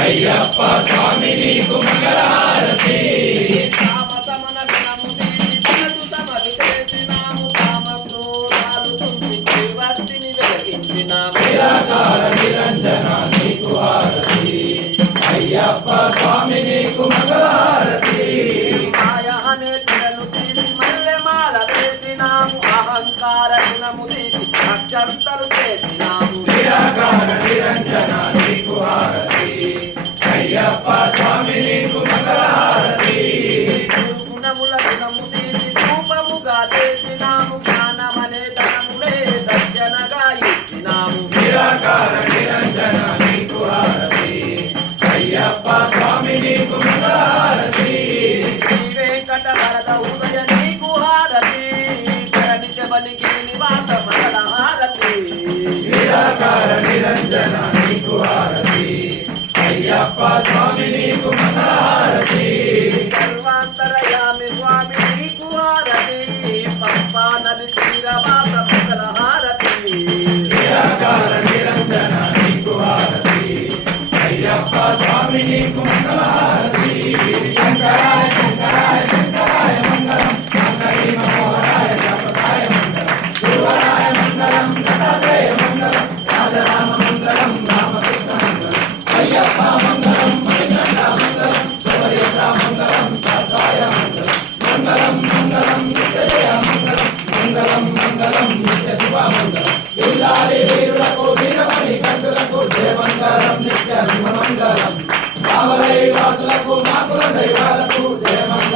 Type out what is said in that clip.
అయ్యప్ప స్వామి నీకు మంగళహారతి నిరాకార నిరంజన నీకు హారతి అయ్యప్ప స్వామి నీకు మంగళహారతి అహంకార గుణము అక్షంతలు చేసినాము నిరాకార నిరంజన నీకు హారతి అయ్యప్ప స్వామి నీకు మంగళహారతి గుణముల గుణము తీసి రూపముగా చేసినాము జ్ఞానమనే ధనములే దర్శనగా ఇచ్చినాము నిరాకార నిరంజన నీకు హారతి అయ్యప్ప స్వామి నీకు మంగళహారతి శ్రీ వెంకట వరద ఉదయ నీకు హారతి ధరణికి నివాస మంగళ హారతి నిరాకార నిరంజన నీకు హారతి అయ్యప్ప స్వామి నీకు మంగళహారతి సర్వాంతరయామి స్వామి నీకు హారతి పంపా నది తీరవాస మంగళ హారతి నిరాకార నిరంజన నీకు హారతి అయ్యప్ప స్వామి నీకు మంగళహారతి శంకరాయ శంకరాయ శంకరాయ మంగళం శంకరీ మనోహరాయ జపతాయ మంగళం గురువరాయ మంగళం దత్తాత్రేయ మంగళం రాజరామ మంగళం రామకృష్ణ మంగళం అయ్యప్ప మంగళం మణికంఠ మంగళం శబరిత మంగళం శాస్త్రాయ మంగళం మంగళం మంగళం నిత్యజయ మంగళం మంగళం మంగళం నిత్య శుభ మంగళం ఇల్లాలి వీరులకు వీరమణి కంటులకు జయమంగళం నిత్య శుభమంగళం కావలై వాసులకు మాకుల దైవాలకు జయమంగళం